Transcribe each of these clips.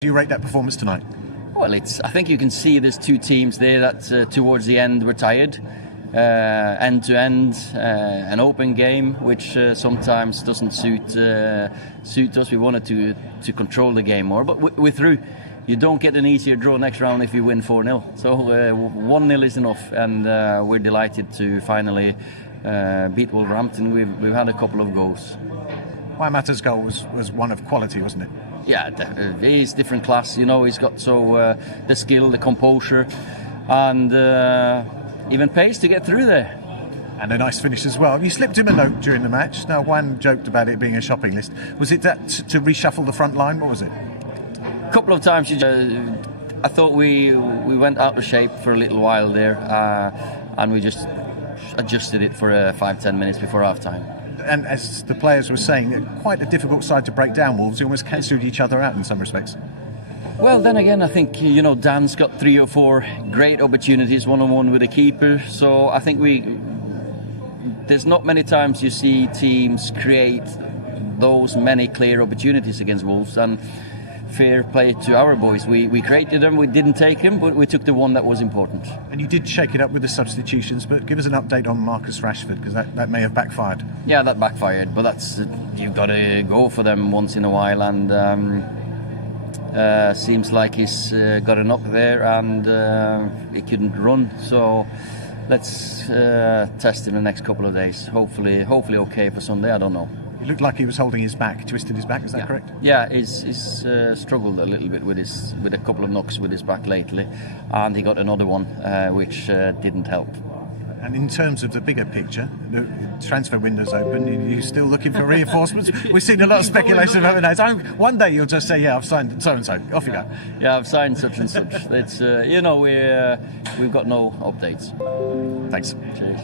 Do you rate that performance tonight? Well, I think you can see there's two teams there that towards the end were tired. End to end, an open game, which sometimes doesn't suit us. We wanted to control the game more, but we're through. You don't get an easier draw next round if you win 4-0. So 1-0 is enough, and we're delighted to finally beat Wolverhampton. We've had a couple of goals. Juan Mata's goal was one of quality, wasn't it? Yeah, he's different class. You know, he's got the skill, the composure, and even pace to get through there. And a nice finish as well. You slipped him a note during the match. Now, Juan joked about it being a shopping list. Was it that to reshuffle the front line? What was it? A couple of times, I thought we went out of shape for a little while there, and we just adjusted it for 5-10 minutes before half time. And as the players were saying, quite a difficult side to break down. Wolves, you almost cancelled each other out in some respects. Well, then again, I think Dan's got 3 or 4 great opportunities one-on-one with the keeper. So I think there's not many times you see teams create those many clear opportunities against Wolves. And fair play to our boys. We created them, we didn't take them, but we took the one that was important. And you did shake it up with the substitutions, but give us an update on Marcus Rashford, because that may have backfired. Yeah, that backfired, but you've got to go for them once in a while, and seems like he's got a knock there, and he couldn't run, so let's test him the next couple of days. Hopefully okay for Sunday, I don't know. It looked like he was holding his back, twisted his back, is that correct? Yeah, he's struggled a little bit with a couple of knocks with his back lately, and he got another one which didn't help. And in terms of the bigger picture, the transfer window's open, you're still looking for reinforcements. We've seen a lot of speculation about it. One day you'll just say, yeah, I've signed so-and-so, off you go. Yeah, I've signed such and such. It's, we've got no updates. Thanks. Cheers.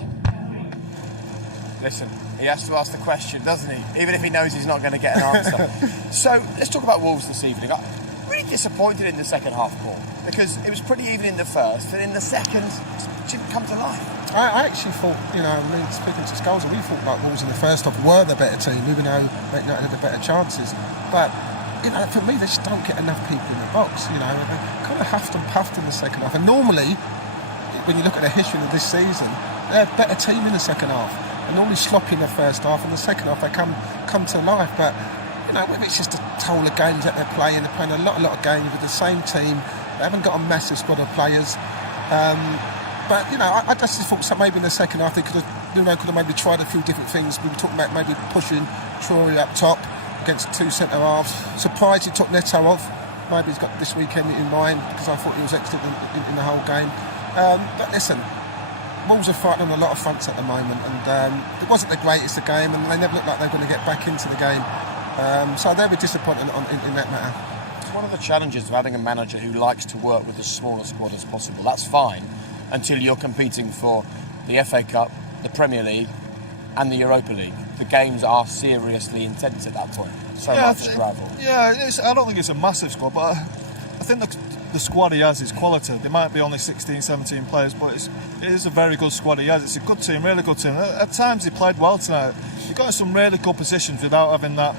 Listen, he has to ask the question, doesn't he? Even if he knows he's not going to get an answer. So let's talk about Wolves this evening. I'm really disappointed in the second half, Paul, because it was pretty even in the first, and in the second, it didn't come to life. I actually thought, speaking to Scholes, we thought like Wolves in the first half were the better team, even though they had the better chances. But for me, they just don't get enough people in the box. They kind of huffed and puffed in the second half. And normally, when you look at the history of this season, they're a better team in the second half. And normally sloppy in the first half, and the second half they come to life. But whether it's just a toll of games that they're playing a lot of games with the same team. They haven't got a massive squad of players. But I just thought maybe in the second half they could have maybe tried a few different things. We were talking about maybe pushing Traore up top against 2 centre halves. Surprised he took Neto off. Maybe he's got this weekend in mind, because I thought he was excellent in the whole game. But listen, Wolves are fighting on a lot of fronts at the moment, and it wasn't the greatest of game, and they never looked like they were going to get back into the game. So they were disappointed in that matter. One of the challenges of having a manager who likes to work with as small a squad as possible, that's fine, until you're competing for the FA Cup, the Premier League and the Europa League. The games are seriously intense at that point. Much travel. Yeah, I don't think it's a massive squad, but I think the squad he has is quality. There might be only 16, 17 players, but it is a very good squad he has. It's a good team, really good team. At times he played well tonight. He got in some really good positions without having that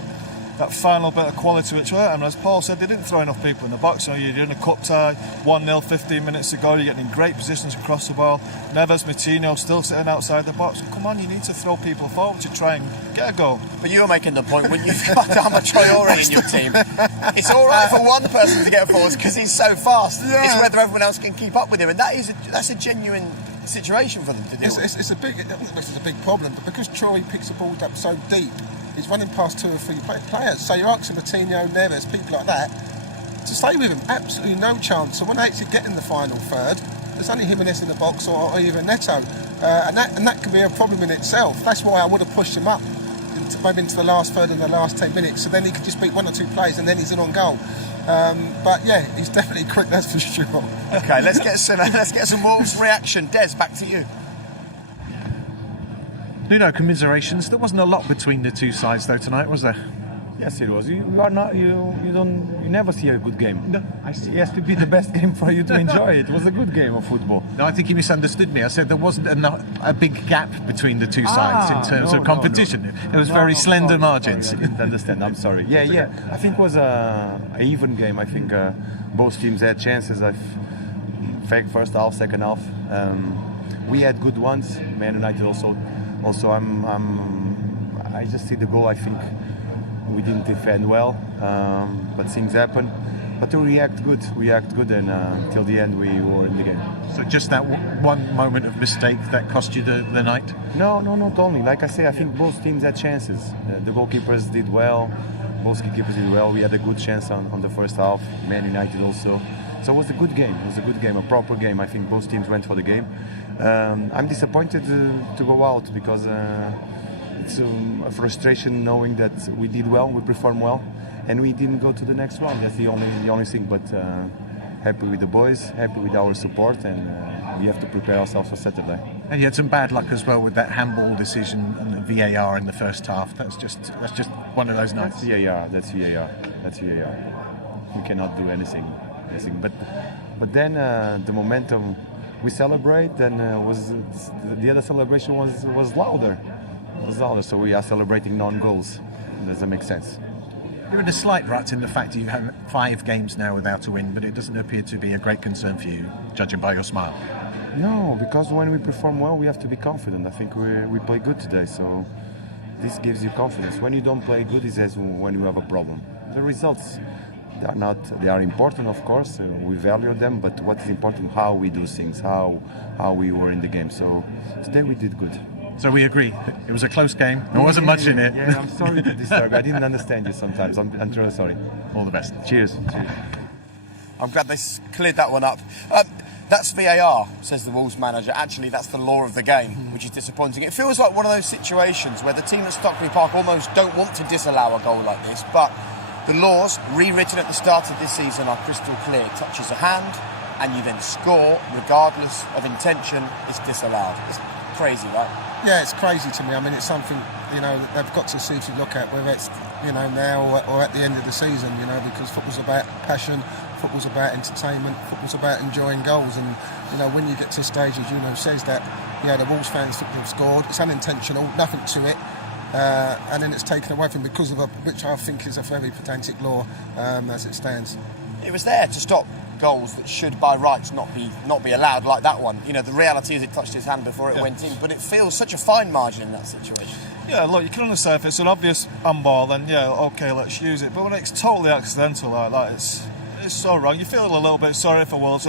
final bit of quality which hurt him. As Paul said, they didn't throw enough people in the box. You're in a cup tie, 1-0, 15 minutes to go, you're getting in great positions across the ball. Neves, Moutinho still sitting outside the box. Come on, you need to throw people forward to try and get a goal. But you were making the point, when you've got Adama Traore in your team, it's all right for one person to get forward because he's so fast. Yeah. It's whether everyone else can keep up with him, and that's a genuine situation for them to deal with. It's a big problem, but because Traore picks the ball up so deep, he's running past 2 or 3 players. So you're asking Moutinho, Neves, people like that, to stay with him. Absolutely no chance. So when they actually get in the final third, there's only Jimenez in the box or even Neto. And that could be a problem in itself. That's why I would have pushed him up maybe into the last third in the last 10 minutes. So then he could just beat 1 or 2 players and then he's in on goal. But yeah, he's definitely quick, that's for sure. Okay, let's get some Wolves reaction. Des, back to you. Nuno, commiserations. There wasn't a lot between the two sides though tonight, was there? Yes, it was. You are not. You don't. You never see a good game. No. It has to be the best game for you to enjoy. It was a good game of football. No, I think you misunderstood me. I said there wasn't a big gap between the two sides in terms of competition. It was very slender margins. Sorry, I didn't understand. I'm sorry. Yeah. I think it was a even game. I think both teams had chances. First half, second half. We had good ones. Man United also. I just see the goal. I think we didn't defend well, but things happen. But we react good, and till the end we were in the game. So just that one moment of mistake that cost you the night? No, not only. Like I say, I think both teams had chances. The goalkeepers did well. Both keepers did well. We had a good chance on the first half. Man United also. So it was a good game. A proper game. I think both teams went for the game. I'm disappointed to go out because it's a frustration knowing that we did well, we performed well, and we didn't go to the next round. That's the only thing. But happy with the boys, happy with our support, and we have to prepare ourselves for Saturday. And you had some bad luck as well with that handball decision and the VAR in the first half. That's just one of those nights. That's VAR. We cannot do anything. But then the momentum, we celebrate, and the other celebration was louder. So we are celebrating non-goals. Does that make sense? You're in a slight rut in the fact that you've had 5 games now without a win, but it doesn't appear to be a great concern for you, judging by your smile. No, because when we perform well, we have to be confident. I think we play good today, so this gives you confidence. When you don't play good, it's as when you have a problem. The results, they are important, of course. We value them, but what is important, how we do things, how we were in the game. So today we did good. So we agree. It was a close game. There wasn't much in it. Yeah, I'm sorry to disturb. I didn't understand you sometimes. I'm truly sorry. All the best. Cheers. I'm glad they cleared that one up. That's VAR, says the Wolves manager. Actually, that's the law of the game, which is disappointing. It feels like one of those situations where the team at Stockley Park almost don't want to disallow a goal like this, but the laws, rewritten at the start of this season, are crystal clear. Touches a hand, and you then score, regardless of intention, it's disallowed. It's crazy, right? Yeah, it's crazy to me. I mean, it's something, they've got to see to look at, whether it's, now or at the end of the season, because football's about passion, football's about entertainment, football's about enjoying goals. And, when you get to stages, says that, the Wolves fans have scored, it's unintentional, nothing to it. And then it's taken away from them because of which I think is a very pedantic law as it stands. It was there to stop goals that should by rights not be allowed, like that one. The reality is it touched his hand before it went in, but it feels such a fine margin in that situation. Yeah, look, you can understand if it's an obvious handball, then okay, let's use it. But when it's totally accidental like that, it's so wrong. You feel a little bit sorry for Wolves.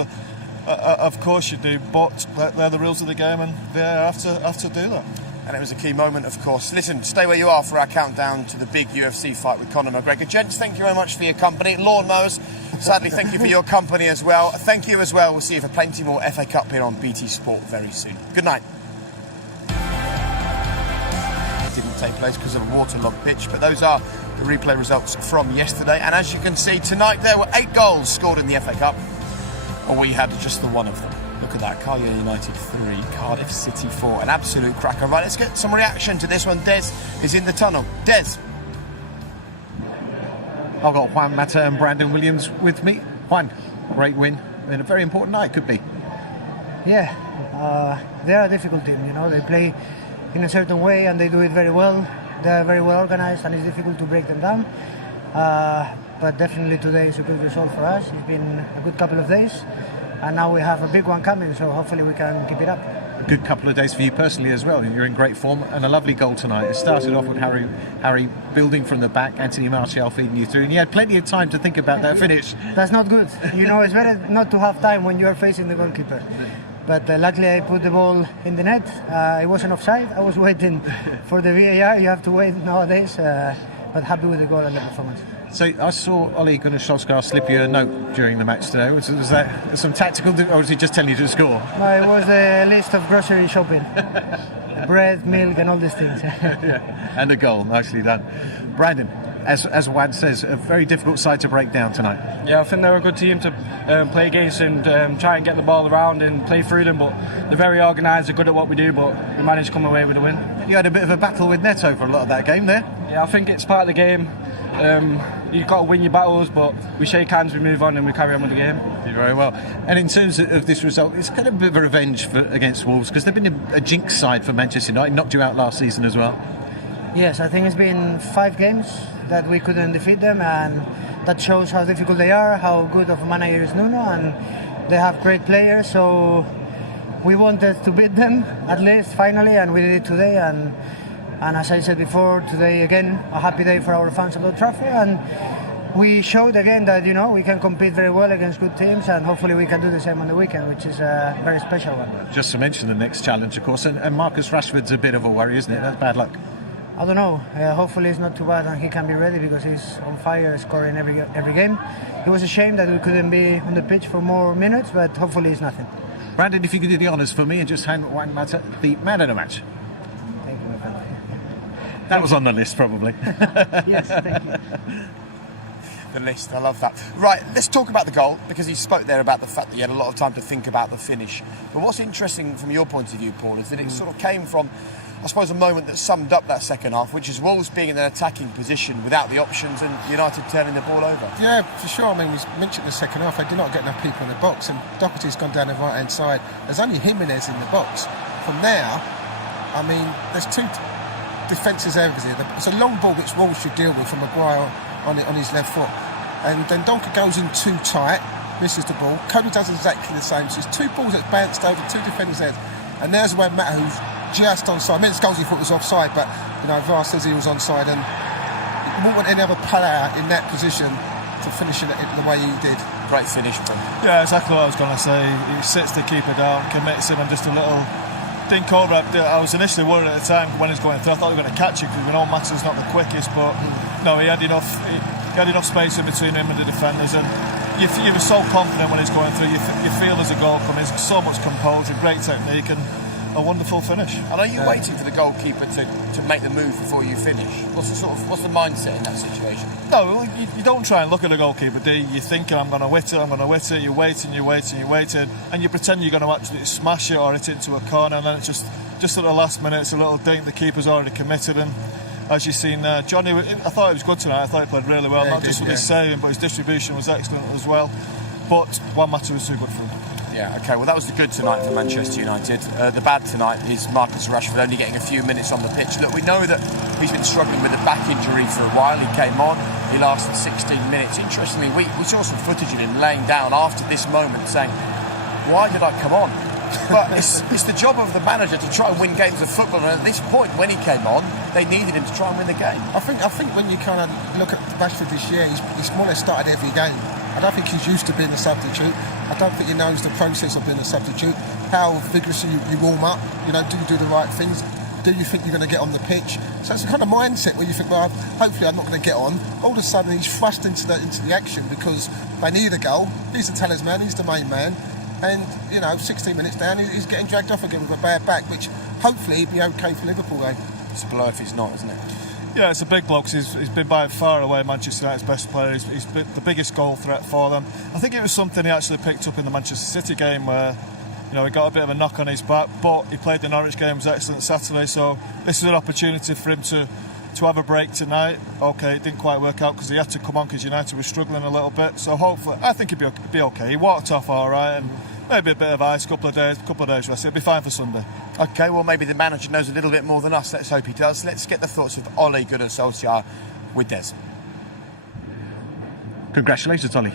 Of course you do, but they're the rules of the game, and they have to do that. And it was a key moment, of course. Listen, stay where you are for our countdown to the big UFC fight with Conor McGregor. Gents, thank you very much for your company. Lawnmowers, sadly, thank you for your company as well. Thank you as well. We'll see you for plenty more FA Cup here on BT Sport very soon. Good night. It didn't take place because of a waterlogged pitch, but those are the replay results from yesterday. And as you can see, tonight there were 8 goals scored in the FA Cup, and we had just the one of them. Look at that, Cardiff United 3, Cardiff City 4, an absolute cracker. Right, let's get some reaction to this one. Des is in the tunnel. Des. I've got Juan Mata and Brandon Williams with me. Juan, great win and a very important night, could be. Yeah, they're a difficult team, they play in a certain way and they do it very well. They're very well organised and it's difficult to break them down. But definitely today is a good result for us. It's been a good couple of days. And now we have a big one coming, so hopefully we can keep it up. A good couple of days for you personally as well. You're in great form and a lovely goal tonight. It started off with Harry building from the back, Anthony Martial feeding you through, and you had plenty of time to think about that finish. That's not good. It's better not to have time when you are facing the goalkeeper. But luckily I put the ball in the net. It wasn't offside. I was waiting for the VAR. You have to wait nowadays. But happy with the goal and the performance. So I saw Ole Gunnar Solskjaer slip you a note during the match today. Was that some tactical, or was he just telling you to score? No, it was a list of grocery shopping. Bread, milk and all these things. Yeah. And a goal, nicely done. Brandon, as Wad says, a very difficult side to break down tonight. Yeah, I think they're a good team to play against and try and get the ball around and play through them, but they're very organised, they're good at what we do, but we managed to come away with a win. You had a bit of a battle with Neto for a lot of that game there. Yeah, I think it's part of the game. you've got to win your battles, but we shake hands, we move on, and we carry on with the game. Did very well. And in terms of this result, it's kind of a bit of a revenge against Wolves, because they've been a jinx side for Manchester United, knocked you out last season as well. Yes, I think it's been 5 games that we couldn't defeat them, and that shows how difficult they are, how good of a manager is Nuno, and they have great players, so we wanted to beat them at least finally, and we did it today. And as I said before, today again a happy day for our fans of Old Trafford, and we showed again that we can compete very well against good teams, and hopefully we can do the same on the weekend, which is a very special one. Just to mention the next challenge, of course, and Marcus Rashford's a bit of a worry, isn't it? That's bad luck. I don't know. Hopefully it's not too bad and he can be ready, because he's on fire, scoring every game. It was a shame that we couldn't be on the pitch for more minutes, but hopefully it's nothing. Brandon, if you could do the honours for me and just hand one matter, the man of the match. Thank you, my friend. That was on the list, probably. Yes, thank you. The list, I love that. Right, let's talk about the goal, because he spoke there about the fact that you had a lot of time to think about the finish. But what's interesting from your point of view, Paul, is that it sort of came from, I suppose, a moment that summed up that second half, which is Wolves being in an attacking position without the options and United turning the ball over. Yeah, for sure. I mean, we mentioned the second half, they did not get enough people in the box, and Doherty's gone down the right-hand side. There's only Jimenez in the box. From there, I mean, there's 2 defences over there. It's a long ball which Wolves should deal with from Maguire on his left foot. And then Donker goes in too tight, misses the ball. Cody does exactly the same. So it's 2 balls that's bounced over 2 defenders' heads. And there's where Matt, who's just onside. I mean, it's goals he thought was offside, but VAR says he was onside, and you wouldn't want any other player in that position to finish it the way he did. Great finish, man. Yeah, exactly what I was going to say. He sits the keeper down, commits him, and just a little dink over. I was initially worried at the time when he was going through. I thought we were going to catch him, because we know Matson's not the quickest, but no, he had enough space in between him and the defenders, and you were so confident when he's going through. You feel there's a goal coming. He's so much composure, great technique, and a wonderful finish. And are you waiting for the goalkeeper to make the move before you finish? What's the mindset in that situation? No, you don't try and look at the goalkeeper, do you? You're thinking, I'm going to hit it, you're waiting, and you pretend you're going to actually smash it or hit it into a corner, and then it's just at the last minute, it's a little dink, the keeper's already committed, and as you've seen, Johnny, I thought he was good tonight. I thought he played really well, not just with his saving, but his distribution was excellent as well. But one matter was too good for him. Yeah, okay, well that was the good tonight for Manchester United. The bad tonight is Marcus Rashford only getting a few minutes on the pitch. Look, we know that he's been struggling with a back injury for a while. He came on, he lasted 16 minutes. Interestingly, we saw some footage of him laying down after this moment saying, why did I come on? But it's the job of the manager to try and win games of football, and at this point, when he came on, they needed him to try and win the game. I think when you kind of look at Rashford this year, he's more or less started every game. I don't think he's used to being a substitute. I don't think he knows the process of being a substitute, how vigorously you warm up, do you do the right things, do you think you're going to get on the pitch? So it's a kind of mindset where you think, well, hopefully I'm not going to get on. All of a sudden he's thrust into the action because they need a goal. He's the talisman, he's the main man. And, 16 minutes down, he's getting dragged off again with a bad back, which hopefully he'd be okay for Liverpool game. It's a blow if he's not, isn't it? Yeah, it's a big blow, because he's been by far away Manchester United's best player. He's been the biggest goal threat for them. I think it was something he actually picked up in the Manchester City game where, he got a bit of a knock on his back, but he played the Norwich game, was excellent Saturday, so this is an opportunity for him to have a break tonight. Okay, it didn't quite work out because he had to come on because United was struggling a little bit, so hopefully, I think he'd be okay. He walked off all right, and maybe a bit of ice, couple of days rest. It'll be fine for Sunday. Okay, well maybe the manager knows a little bit more than us. Let's hope he does. Let's get the thoughts of Ole Gunnar Solskjaer with Des. Congratulations, Ollie.